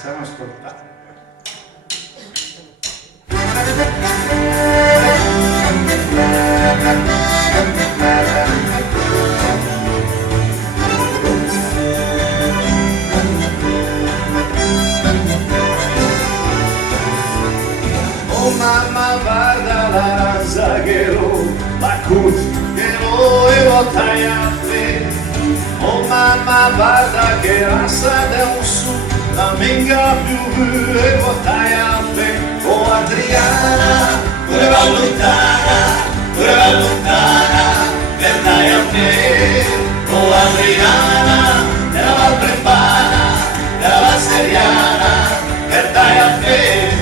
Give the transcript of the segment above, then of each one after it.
facciamo ascoltare. Oh mamma guarda la razza che la cruz che lo tagliate. Oh mamma guarda che razza da un su, la minga più e tagliate. Oh Adriana, pure va lontana, per tagliate. Oh Adriana, nella Val Brembana, nella Val Seriana, per tagliate.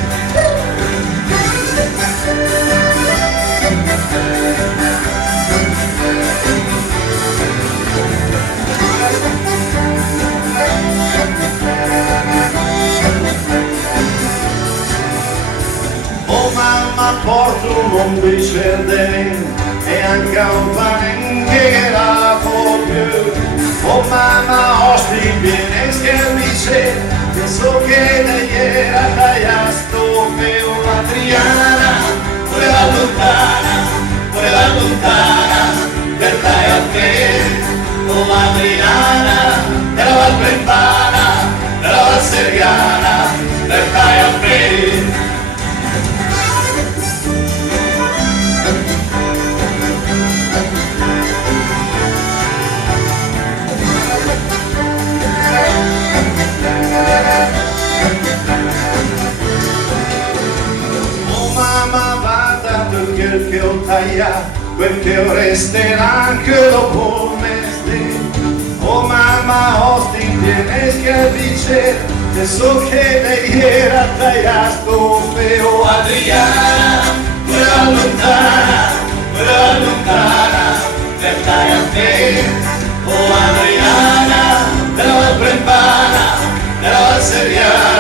Oh mamma porto un bicchiere e anche un pane che la può più. Oh mamma osti viene schermice, che so che da ieri a tagliasto per Adriana, pure va lontana, per tagliare. Oh Adriana, nella Val Brembana, nella Val Seriana, per tagliare. Quel che ho tagliato, quel che resterà anche dopo un mese. Oh mamma, osti viene schiavice, che so che lei era tagliato feo. Adriana, quella lontana, per tagliare. Oh Adriana, nella Val Brembana, nella Val Seriana.